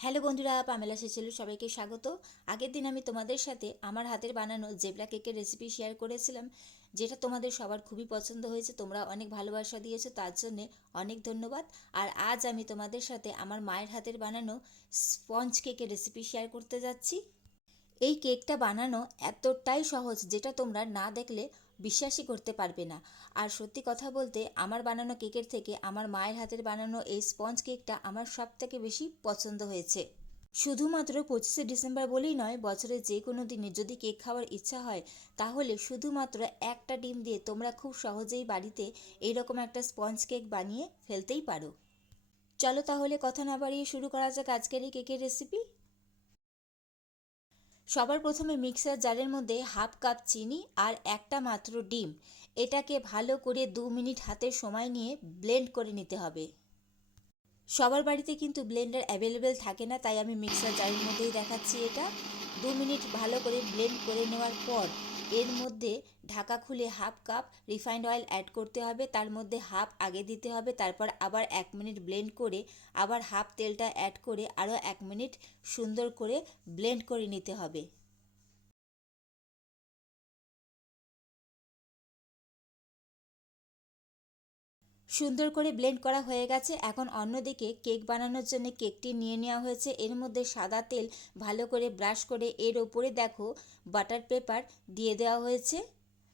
Hello বন্ধুরা, Pamela সেচেলু সবাইকে স্বাগত। আগের দিন আমি তোমাদের সাথে আমার হাতের বানানো জেব্রা কেকের রেসিপি শেয়ার করেছিলাম, যেটা তোমাদের সবার খুবই পছন্দ হয়েছে। তোমরা অনেক ভালোবাসা দিয়েছো, তার জন্যে অনেক ধন্যবাদ। আর আজ আমি তোমাদের সাথে আমার মায়ের হাতের বানানো স্পঞ্জ কেকের রেসিপি শেয়ার করতে যাচ্ছি। এই কেকটা বানানো এতটাই সহজ, যেটা তোমরা না দেখলে বিশ্বাসই করতে পারবে না। আর সত্যি কথা বলতে, আমার বানানো কেকের থেকে আমার মায়ের হাতের বানানো এই স্পঞ্জ কেকটা আমার সবথেকে বেশি পছন্দ হয়েছে। শুধুমাত্র 25শে ডিসেম্বর বলেই নয়, বছরের যে কোনো দিনে যদি কেক খাওয়ার ইচ্ছা হয়, তাহলে শুধুমাত্র একটা ডিম দিয়ে তোমরা খুব সহজেই বাড়িতে এইরকম একটা স্পঞ্জ কেক বানিয়ে ফেলতেই পারো। চলো তাহলে কথা না বাড়িয়ে শুরু করা যাক আজকের এই কেকের রেসিপি। সবার প্রথমে মিক্সার জারের মধ্যে হাফ কাপ চিনি আর একটা মাত্র ডিম, এটাকে ভালো করে 2 মিনিট হাতে সময় নিয়ে ব্লেন্ড করে নিতে হবে। সবার বাড়িতে কিন্তু ব্লেন্ডার অ্যাভেলেবেল থাকে না, তাই আমি মিক্সার জারের মধ্যেই দেখাচ্ছি এটা। 2 মিনিট ভালো করে ব্লেন্ড করে নেওয়ার পর এর মধ্যে ঢাকা খুলে half cup refined oil add করতে হবে। তার মধ্যে হাফ আগে দিতে হবে, তারপর আবার 1 মিনিট ব্লেন্ড করে আবার হাফ তেলটা অ্যাড করে আরও 1 মিনিট সুন্দর করে ব্লেন্ড করে নিতে হবে। সুন্দর করে ব্লেন্ড করা হয়ে গেছে। এখন অন্যদিকে কেক বানানোর জন্য কেকটি নিয়ে নেওয়া হয়েছে। এর মধ্যে সাদা তেল ভালো করে ব্রাশ করে এর ওপরে দেখো বাটার পেপার দিয়ে দেওয়া হয়েছে।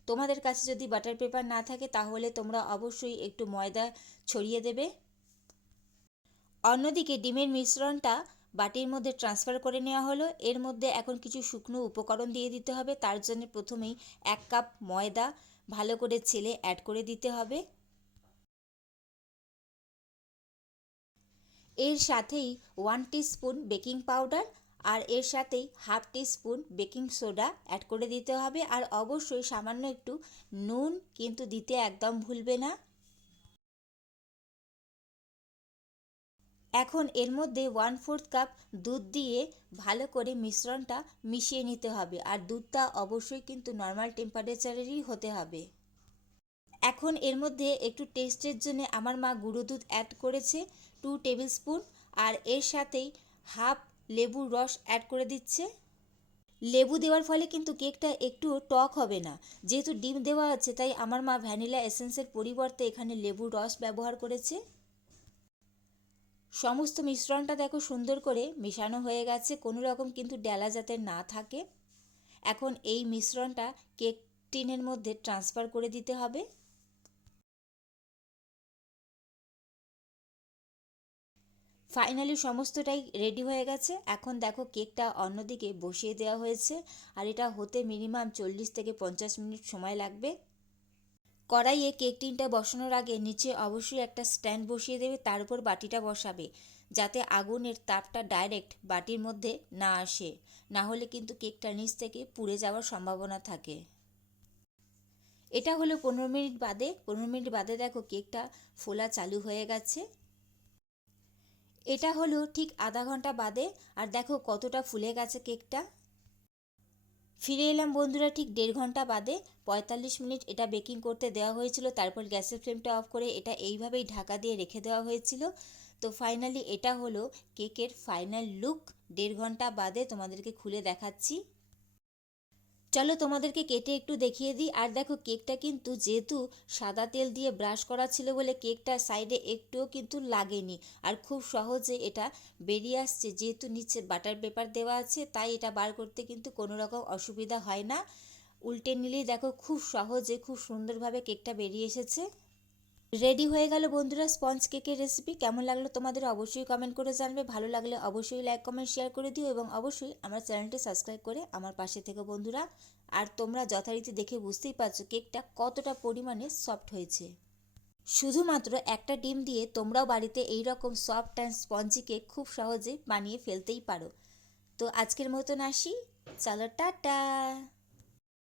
তোমাদের কাছে যদি বাটার পেপার না থাকে, তাহলে তোমরা অবশ্যই একটু ময়দা ছড়িয়ে দেবে। অন্যদিকে ডিমের মিশ্রণটা বাটির মধ্যে ট্রান্সফার করে নেওয়া হলো। এর মধ্যে এখন কিছু শুকনো উপকরণ দিয়ে দিতে হবে। তার জন্য প্রথমেই 1 কাপ ময়দা ভালো করে ছেলে অ্যাড করে দিতে হবে। এর সাথেই 1 টিস্পুন বেকিং পাউডার আর এর সাথেই half teaspoon baking soda add করে দিতে হবে। আর অবশ্যই সামান্য একটু নুন কিন্তু দিতে একদম ভুলবে না। এখন এর মধ্যে 1/4 কাপ দুধ দিয়ে ভালো করে মিশ্রণটা মিশিয়ে নিতে হবে। আর দুধটা অবশ্যই কিন্তু নর্মাল টেম্পারেচারেরই হতে হবে। এখন এর মধ্যে একটু টেস্টের জন্য আমার মা গুঁড়ো দুধ অ্যাড করেছে 2 টেবিল স্পুন। আর এর সাথেই হাফ লেবুর রস অ্যাড করে দিচ্ছে। লেবু দেওয়ার ফলে কিন্তু কেকটা একটুও টক হবে না। যেহেতু ডিম দেওয়া আছে, তাই আমার মা ভ্যানিলা এসেন্সের পরিবর্তে এখানে লেবুর রস ব্যবহার করেছে। সমস্ত মিশ্রণটা দেখো সুন্দর করে মেশানো হয়ে গেছে, কোনো রকম কিন্তু ডেলা যাতে না থাকে। এখন এই মিশ্রণটা কেক টিনের মধ্যে ট্রান্সফার করে দিতে হবে। ফাইনালি সমস্তটাই রেডি হয়ে গেছে। এখন দেখো কেকটা অন্যদিকে বসিয়ে দেওয়া হয়েছে, আর এটা হতে মিনিমাম 40 থেকে 50 মিনিট সময় লাগবে। কড়াইয়ে কেক টিনটা বসানোর আগে নিচে অবশ্যই একটা স্ট্যান্ড বসিয়ে দেবে, তার উপর বাটিটা বসাবে, যাতে আগুনের তাপটা ডাইরেক্ট বাটির মধ্যে না আসে। না হলে কিন্তু কেকটা নিচ থেকে পুড়ে যাওয়ার সম্ভাবনা থাকে। এটা হলো 15 মিনিট বাদে। 15 মিনিট বাদে দেখো কেকটা ফোলা চালু হয়ে গেছে। এটা হলো ঠিক আধা ঘন্টা বাদে, আর দেখো কতটা ফুলে গেছে কেকটা। ফিরে এলাম বন্ধুরা ঠিক 1.5 ঘন্টা বাদে। 45 মিনিট এটা বেকিং করতে দেওয়া হয়েছিল, তারপর গ্যাসের ফ্লেমটা অফ করে এটা এইভাবেই ঢাকা দিয়ে রেখে দেওয়া হয়েছিল। তো ফাইনালি এটা হলো কেকের ফাইনাল লুক। 1.5 ঘন্টা বাদে তোমাদেরকে খুলে দেখাচ্ছি। চলো তোমাদেরকে কেটে একটু দেখিয়ে দিই। আর দেখো কেকটা কিন্তু যেহেতু সাদা তেল দিয়ে ব্রাশ করা ছিল বলে কেকটা সাইডে একটুও কিন্তু লাগেনি, আর খুব সহজে এটা বেরিয়ে আসছে। যেহেতু নিচে বাটার পেপার দেওয়া আছে, তাই এটা বার করতে কিন্তু কোনো রকম অসুবিধা হয় না। উল্টে নিলেই দেখো খুব সহজে খুব সুন্দরভাবে কেকটা বেরিয়ে এসেছে। রেডি হয়ে গেল বন্ধুরা স্পঞ্জ কেকের রেসিপি। কেমন লাগলো তোমাদের অবশ্যই কমেন্ট করে জানবে। ভালো লাগলে অবশ্যই লাইক কমেন্ট শেয়ার করে দিও, এবং অবশ্যই আমার চ্যানেলটি সাবস্ক্রাইব করে আমার পাশে থেকো বন্ধুরা। আর তোমরা যথারীতি দেখে বুঝতেই পারছো কেকটা কতটা পরিমাণে সফট হয়েছে। শুধুমাত্র একটা ডিম দিয়ে তোমরাও বাড়িতে এই রকম সফট অ্যান্ড স্পঞ্জি কেক খুব সহজে বানিয়ে ফেলতেই পারো। তো আজকের মতন আসি, চলো টাটা।